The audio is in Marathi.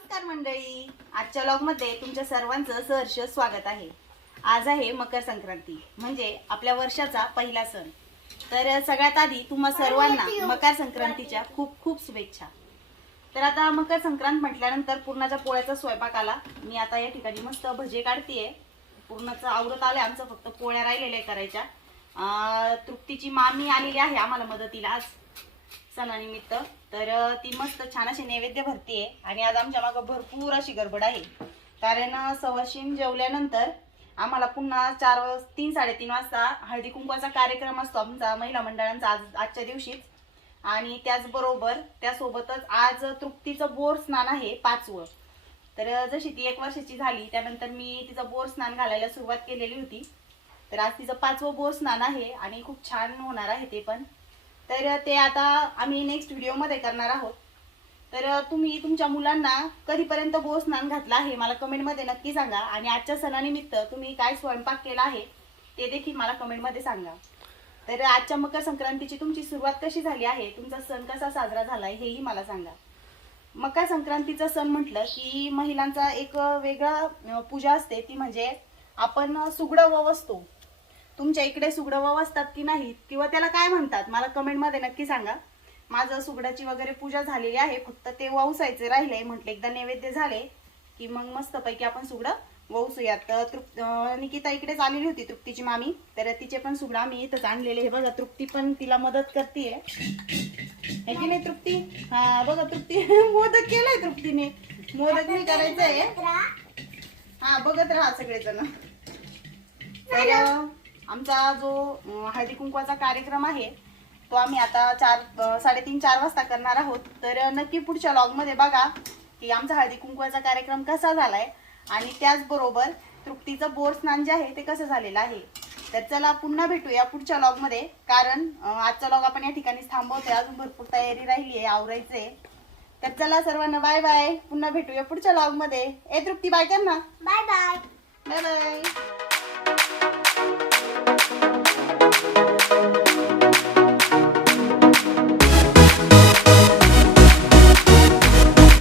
नमस्कार मंडळी, आजच्या व्लॉग मध्ये तुमच्या सर्वांचं सहर्ष स्वागत आहे। आज आहे मकर संक्रांती, म्हणजे आपल्या वर्षाचा पहिला सण। तर सगळ्यात आधी तुम्हा सर्वांना मकर संक्रांतीच्या खूप खूप शुभेच्छा। तर आता मकर संक्रांत म्हटल्यानंतर पुरणाच्या पोळ्याचा स्वयंपाक आला। मी आता या ठिकाणी मस्त भजे काढतेय। पुरणाचं आवरत आलंय, आमचं फक्त पोळ्या राहिलेल्या करायच्या। तृप्तीची मामी आलेली आहे आम्हाला मदतीला आज सणानिमित्त। तर ती मस्त छान अशी नैवेद्य भरतीये आणि आज आमच्या मागे भरपूर अशी गडबड आहे, कारण सवाशीण जेवल्यानंतर आम्हाला पुन्हा 3 साडेतीन वाजता हळदी कुंकवाचा कार्यक्रम असतो आमचा महिला मंडळांचा आजच्या दिवशीच। आणि त्याचबरोबर त्यासोबतच आज तृप्तीचं बोर स्नान आहे 5वं। तर जशी ती 1 वर्षाची झाली त्यानंतर मी तिचं बोर स्नान घालायला सुरुवात केलेली होती। तर आज तिचं 5वं बोर स्नान आहे आणि खूप छान होणार आहे ते पण। तर ते आता आम्ही नेक्स्ट व्हिडिओ मध्ये करणार आहोत। तर तुम्ही तुमच्या मुलांना कधीपर्यंत बोर स्नान घातला आहे मला कमेंट मध्ये नक्की सांगा, आणि आजच्या सणानिमित्त तुम्ही काय स्वयंपाक केला आहे ते देखील मला कमेंट मध्ये सांगा। तर आजच्या मकर संक्रांतीची तुमची सुरुवात कशी झाली आहे, तुमचा सण कसा साजरा झालाय हेही मला सांगा। मकर संक्रांतीचा सण म्हटलं की महिलांचा एक वेगळा पूजा असते, ती म्हणजे आपण सुगडं ववसतो। तुमच्या इकडे सुगडं ववसतात की नाही, किंवा त्याला काय म्हणतात मला कमेंट मध्ये नक्की सांगा। माझं सुगडाची वगैरे पूजा झालेली आहे, फक्त ते ववसायचे राहिले। म्हटले एकदा नैवेद्य झाले की मग मस्तपैकी आपण सुगडं ववसूयात। निकिता इकडेच आलेली होती तृप्तीची मामी, तर तिचे पण सुगडं आम्ही इथंच आणलेले। हे बघा तृप्ती पण तिला मदत करतीये, है की नाही तृप्ती? हा बघा तृप्ती मोदक केलाय तृप्तीने, मोदक नाही करायचंय। हा बघत राहा सगळेजण। तर आमचा जो हळदी कुंकवाचा कार्यक्रम आहे तो आम्ही आता 3:30-4 वाजता करणार आहोत। तर नक्की पुढच्या व्लॉग मध्ये बघा की आमचा हळदी कुंकवाचा कार्यक्रम कसा झालाय आणि त्याचबरोबर तृप्तीचं बोर स्नान जे आहे ते कसं झालेलं आहे। तर चला पुन्हा भेटूया पुढच्या व्लॉग मध्ये, कारण आजचा व्लॉग आपण या ठिकाणीच थांबवतोय, अजून भरपूर तयारी राहिली आहे, आवरायचंय। तर चला सर्वांना बाय बाय, पुन्हा भेटूया पुढच्या व्लॉग मध्ये। तृप्ती बाय कर ना। Bye bye bye bye.